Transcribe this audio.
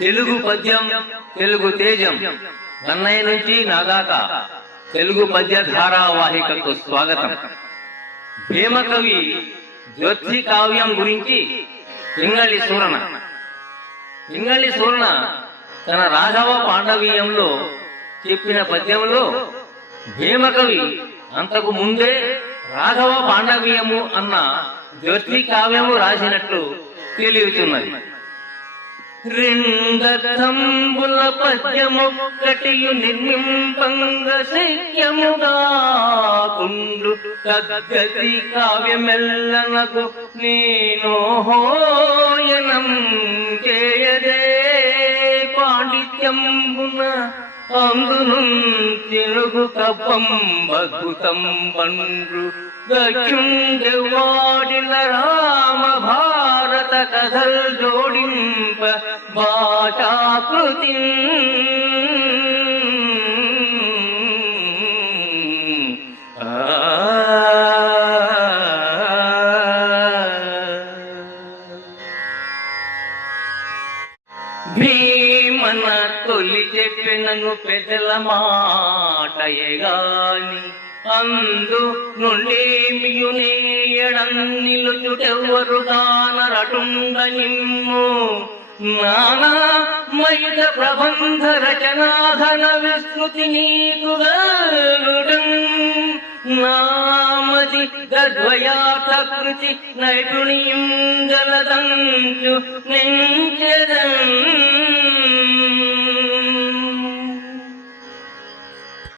తెలుగు పద్యం తెలుగు తేజం. నన్నయ్య నుంచి నాదాకా తెలుగు పద్య ధారావాహికకు స్వాగతం భీమకవి జ్యోతి కావ్యం గురించి పింగళి సూరణ పింగళి సూరణ తన రాఘవ పాండవీయంలో చెప్పిన పద్యంలో భీమకవి అంతకు ముందే రాఘవ పాండవీయము అన్న జ్యోతి కావ్యము రాసినట్లు తెలియచున్నది. రెండంబుల పద్యమొక్కటియు నిర్మింపంగ శక్యముగా కుండు తద్గతి కావ్యమెల్లనకు నేనోహోయనం చేయదే. పాండిత్యంబున అందును తెలుగు కప్పం అద్భుతం పండ్రు దక్షుండెవాడిల రామ భారత కథల్ జోడింప ఆకృతి భీమన తొలి చెప్పినను పెదల మాటయగాని అందు నుండి మియునేయడం నిమ్ము. నానా మయుత ప్రబంధ రచనాధన విస్మృతి నీకుగలుడం నామది గద్వయాత కృతి నైపుణ్యం గలదంచు నించెదం.